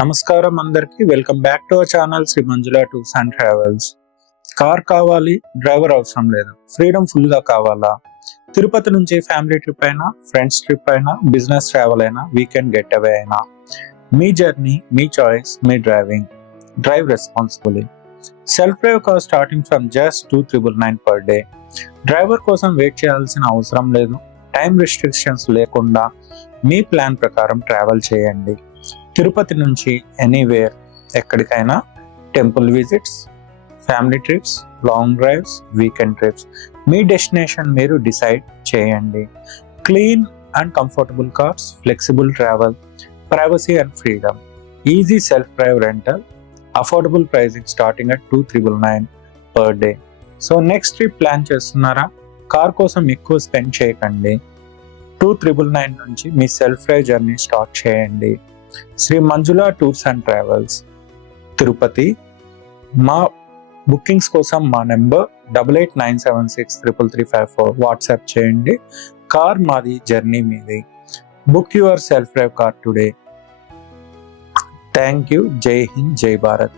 నమస్కారం అందరికి. Welcome back to our channel Shri Manjula tours and travels. Car కావాలి, డ్రైవర్ అవసరం లేదు, ఫ్రీడమ్ ఫుల్ గా కావాలా? తిరుపతి నుంచి ఫ్యామిలీ ట్రిప్ అయినా, ఫ్రెండ్స్ ట్రిప్ అయినా, బిజినెస్ ట్రావెల్ అయినా, వీకెండ్ గెట్ అవే అయినా, మీ జర్నీ, మీ చాయిస్, మీ driving. Drive responsibly. Self drive car starting from just 2,999 per day. Driver కోసం వెయిట్ చేయాల్సిన అవసరం లేదు. టైం రిస్ట్రిక్షన్స్ లేకుండా మీ ప్లాన్ ప్రకారం ట్రావెల్ చేయండి. తిరుపతి నుంచి ఎనీవేర్, ఎక్కడికైనా, temple visits, family trips, long drives, weekend trips, మీ డెస్టినేషన్ మీరు డిసైడ్ చేయండి. Clean and comfortable cars, flexible travel, privacy and freedom, easy self drive rental, affordable pricing starting at 2,999 per day. So next trip plan చేస్తున్నారా? Car కోసం ఎక్కువ spend చేయకండి. 2,999 నుంచి మీ self drive journey start చేయండి. Shri Manjula tours and travels, Tirupati. మా bookings కోసం మా నెంబర్ 8897633354 వాట్సాప్ చేయండి. కార్ మాది, జర్నీ మీది. Book your self drive car today. Thank you. జై హింద్, జై భారత్.